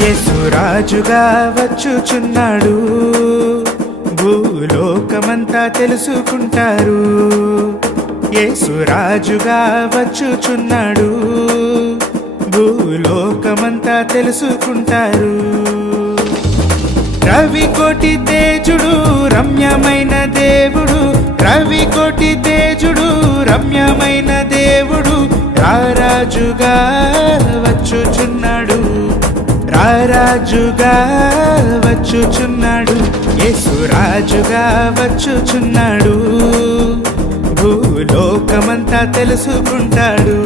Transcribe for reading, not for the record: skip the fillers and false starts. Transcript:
యేసురాజుగా వచ్చుచున్నాడు, భూలోకమంతా తెలుసుకుంటారు. యేసురాజుగా వచ్చుచున్నాడు, భూలోకమంతా తెలుసుకుంటారు. రవికోటి తేజుడు రమ్యమైన దేవుడు, రవికోటి తేజుడు రమ్యమైన దేవుడు, రారాజుగా వచ్చుచున్నాడు, రారాజుగా వచ్చుచున్నాడు. యేసురాజుగా వచ్చుచున్నాడు, భూలోకమంతా తెలుసుకుంటాడు.